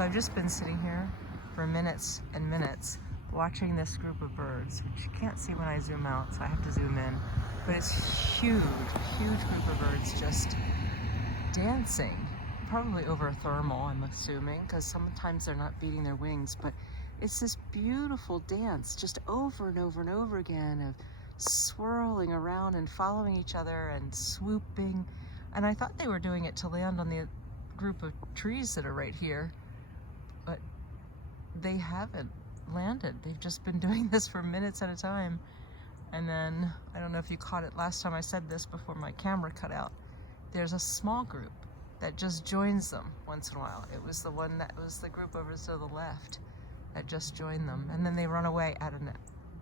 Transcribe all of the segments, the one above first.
So I've just been sitting here for minutes and minutes watching this group of birds, which you can't see when I zoom out, so I have to zoom in. But it's huge, huge group of birds just dancing. Probably over thermal, I'm assuming, because sometimes they're not beating their wings, but it's this beautiful dance just over and over and over again of swirling around and following each other and swooping. And I thought they were doing it to land on the group of trees that are right here, but they haven't landed. They've just been doing this for minutes at a time. And then, I don't know if you caught it last time I said this before my camera cut out, there's a small group that just joins them once in a while. It was the one that was the group over to the left that just joined them. And then they run away at a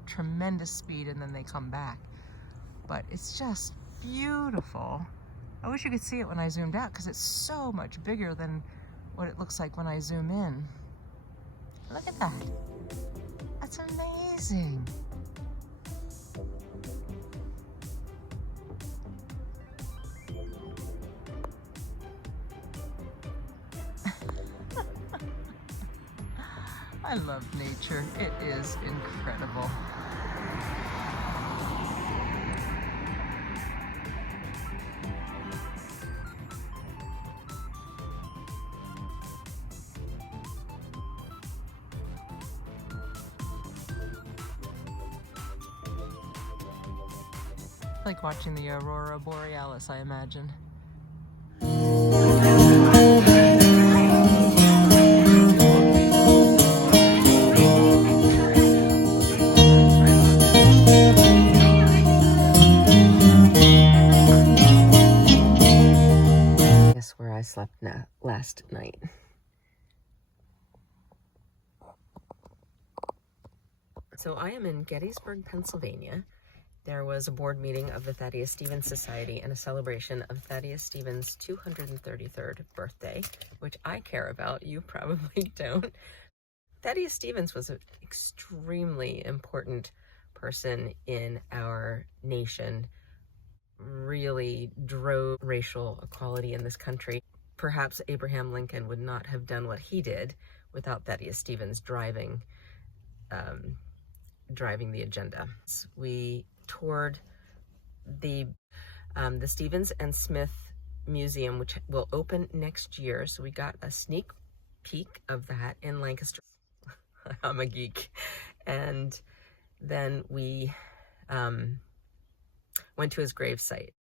tremendous speed and then they come back. But it's just beautiful. I wish you could see it when I zoomed out because it's so much bigger than what it looks like when I zoom in. Look at that. That's amazing. I love nature. It is incredible. Like watching the aurora borealis, I imagine. Guess where I slept last night. So I am in Gettysburg, Pennsylvania. There was a board meeting of the Thaddeus Stevens Society and a celebration of Thaddeus Stevens' 233rd birthday, which I care about. You probably don't. Thaddeus Stevens was an extremely important person in our nation, really drove racial equality in this country. Perhaps Abraham Lincoln would not have done what he did without Thaddeus Stevens driving the agenda. We toured the Stevens and Smith Museum, which will open next year. So we got a sneak peek of that in Lancaster. I'm a geek. And then we went to his gravesite.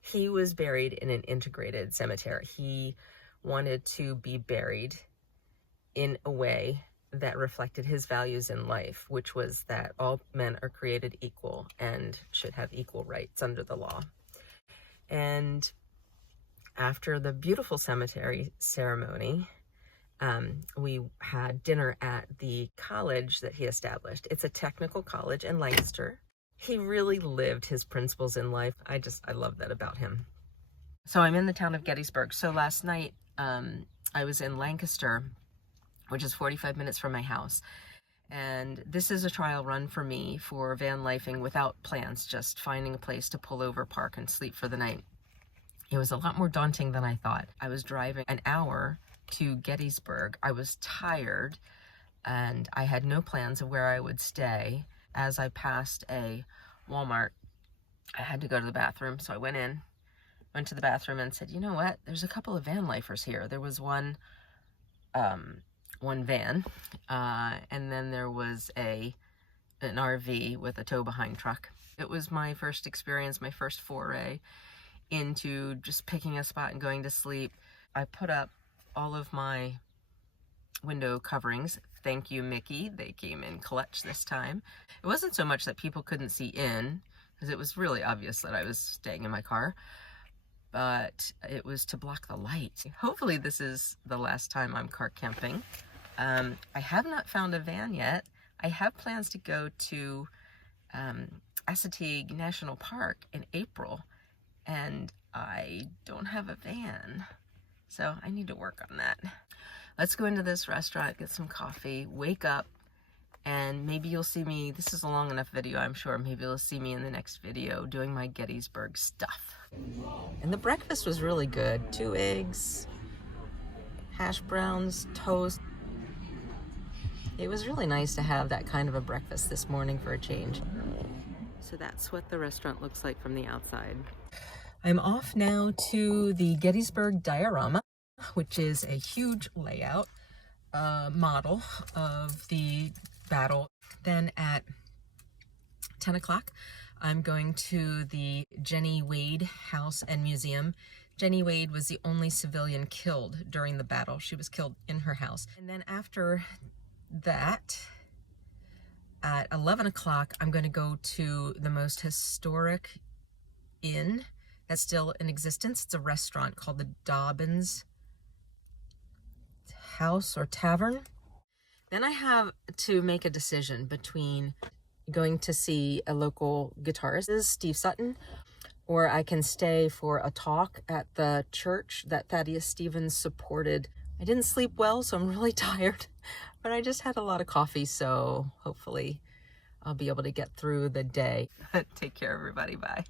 He was buried in an integrated cemetery. He wanted to be buried in a way that reflected his values in life, which was that all men are created equal and should have equal rights under the law. And after the beautiful cemetery ceremony, we had dinner at the college that he established. It's a technical college in Lancaster. He really lived his principles in life. I love that about him. So I'm in the town of Gettysburg. So last night, I was in Lancaster, which is 45 minutes from my house. And this is a trial run for me for van lifing without plans, just finding a place to pull over, park, and sleep for the night. It was a lot more daunting than I thought. I was driving an hour to Gettysburg. I was tired and I had no plans of where I would stay. As I passed a Walmart, I had to go to the bathroom. So I went to the bathroom and said, you know what? There's a couple of van lifers here. There was one van, and then there was an RV with a tow-behind truck. It was my first experience, my first foray into just picking a spot and going to sleep. I put up all of my window coverings. Thank you, Mickey. They came in clutch this time. It wasn't so much that people couldn't see in, because it was really obvious that I was staying in my car, but it was to block the light. Hopefully this is the last time I'm car camping. I have not found a van yet. I have plans to go to Assateague National Park in April, and I don't have a van, so I need to work on that. Let's go into this restaurant, get some coffee, wake up, and maybe you'll see me. This is a long enough video, I'm sure. Maybe you'll see me in the next video doing my Gettysburg stuff. And the breakfast was really good. 2 eggs, hash browns, toast. It was really nice to have that kind of a breakfast this morning for a change. So that's what the restaurant looks like from the outside. I'm off now to the Gettysburg diorama, which is a huge layout model of the battle. Then at 10 o'clock, I'm going to the Jenny Wade House and Museum. Jenny Wade was the only civilian killed during the battle. She was killed in her house. And then after that, at 11 o'clock, I'm going to go to the most historic inn that's still in existence. It's a restaurant called the Dobbins House or Tavern. Then I have to make a decision between going to see a local guitarist, Steve Sutton, or I can stay for a talk at the church that Thaddeus Stevens supported. I didn't sleep well, so I'm really tired, but I just had a lot of coffee, so hopefully I'll be able to get through the day. Take care, everybody. Bye.